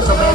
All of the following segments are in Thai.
Welcome.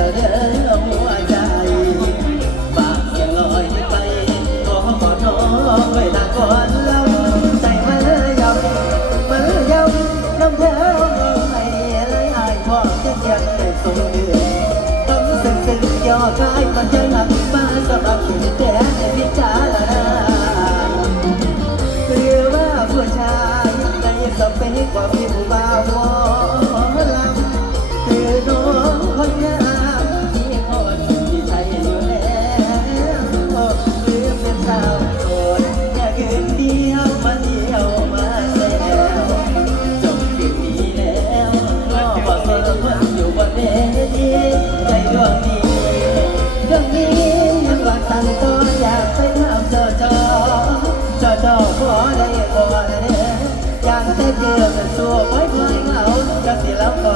แจะ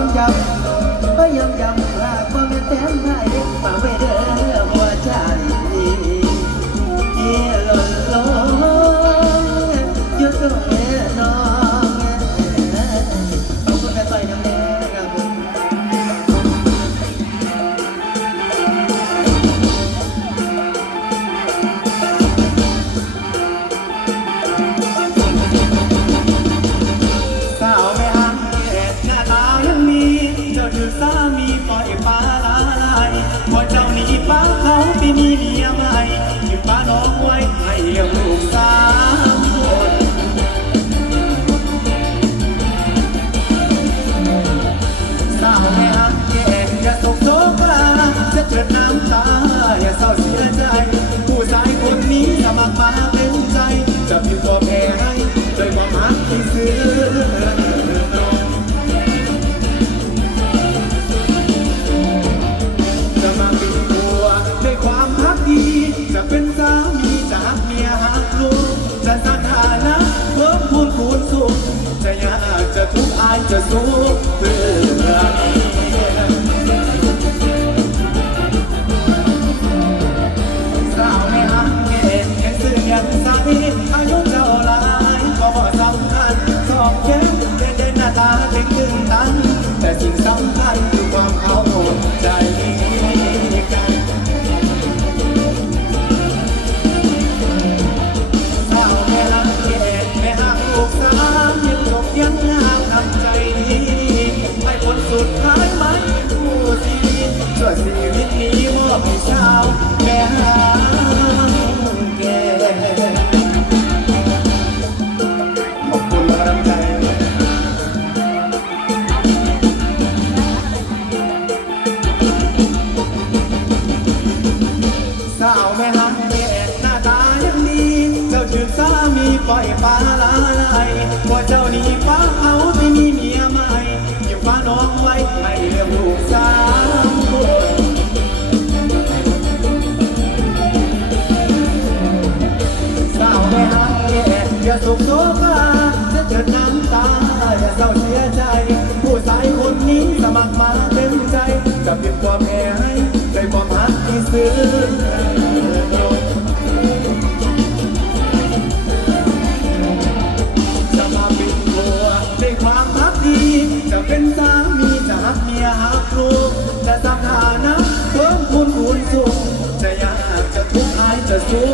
ยังยำก็ยังยำลาก็แม่แต้มไทยมาไม่ได้ ให้ได้ความหักที่ซื้อจะมาเป็นบัวในความรักดีจะเป็นสามีจะหักเมียหักลูกจะสถานะเพิ่มคุณคุณสุงจะยากจะทุกข์ายจะสู้